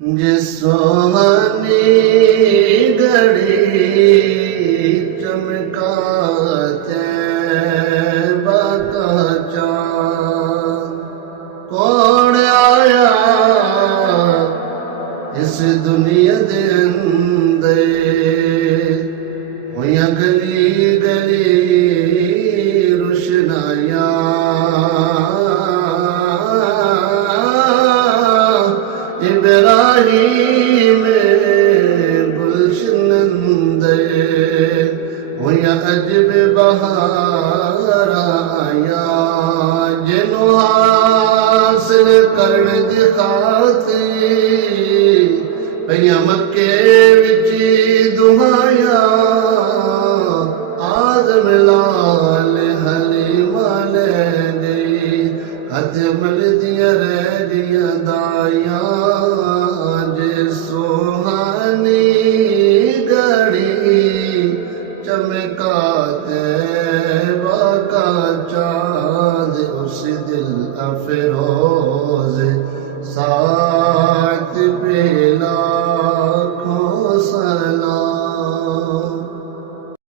जिस सुहानी घड़ी चमका तैबा का चाँद, कौन आया इस दुनिया दे अंदर, होया गली गली रुशनाया, इब्राहीम गुलशन अंदर, होया अजब बहार आया, जिन्हों हासिल करन दी खातिर पईया मक्के विच दुहाया, आदम लाल हलीमा ले गई, हथ मलदियां रह गईयां दाइयां, जे सुहानी घड़ी चमका तैबा का चाँद, उस दिल अफरोज सा